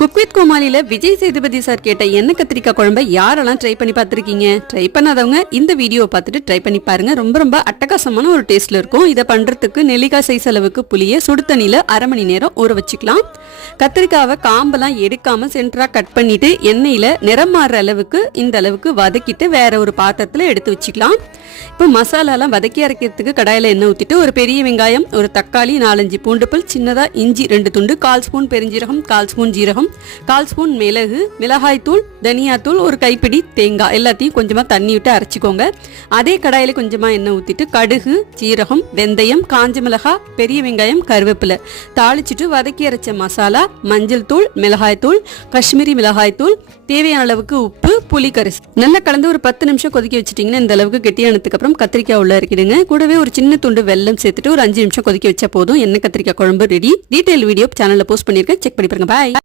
Cook with கோமாளில Vijay Sethupathi sir கேட்ட எண்ணெய் கத்திரிக்காய் குழம்பை யாரெல்லாம் ட்ரை பண்ணி பார்த்துருக்கீங்க? ட்ரை பண்ணாதவங்க இந்த வீடியோவை பார்த்துட்டு ட்ரை பண்ணி பாருங்க. ரொம்ப ரொம்ப அட்டகாசமான ஒரு டேஸ்ட்ல இருக்கும். இதை பண்றதுக்கு நெல்லிக்காய் சைஸ் அளவுக்கு புளியை சுடு தண்ணியில அரை மணி நேரம் ஊற வச்சுக்கலாம். கத்திரிக்காவை காம்பெல்லாம் எடுக்காம சென்டரா கட் பண்ணிட்டு எண்ணெயில நிறம் மாறுற அளவுக்கு இந்த அளவுக்கு வதக்கிட்டு வேற ஒரு பாத்திரத்துல எடுத்து வச்சுக்கலாம். இப்போ மசாலாலாம் வதக்கி அரைக்கிறதுக்கு கடாயில எண்ணெய் ஊற்றிட்டு ஒரு பெரிய வெங்காயம், ஒரு தக்காளி, 4-5 பூண்டு பல், சின்னதா இஞ்சி 2 துண்டு, 1/4 ஸ்பூன் பெருஞ்சீரகம், 1/4 ஸ்பூன் ஜீரகம், 1/4 ஸ்பூன் மிளகு, மிளகாய் தூள், தனியாத்தூள், ஒரு கைப்பிடி தேங்காய் எல்லாத்தையும் கொஞ்சமா தண்ணி விட்டு அரைச்சிக்கோங்க. அதே கடாயில கொஞ்சமா எண்ணெய் ஊற்றிட்டு கடுகு, ஜீரகம், வெந்தயம், காஞ்ச மிளகாய், பெரிய வெங்காயம், கருவேப்பிலை தாளிச்சிட்டு வதக்கி அரைச்ச மசாலா, மஞ்சள் தூள், மிளகாய் தூள், காஷ்மீரி மிளகாய் தூள், தேவையான அளவுக்கு உப்பு, புளி கரைசி நல்லா கலந்து ஒரு 10 நிமிஷம் கொதிக்க வச்சுட்டீங்கன்னா இந்த அளவுக்கு கெட்டியானதுக்கு அப்புறம் கத்திரிக்காய் உள்ள இறக்கிடுங்க. கூடவே ஒரு சின்ன துண்டு வெல்லம் சேர்த்துட்டு ஒரு 5 நிமிஷம் கொதிக்க வச்சா போதும். எண்ணெய் கத்திரிக்காய் குழம்பு ரெடி. டீடைல் வீடியோ சேனல்ல போஸ்ட் பண்ணிருக்கேன், செக் பண்ணி பாருங்க. பாய்.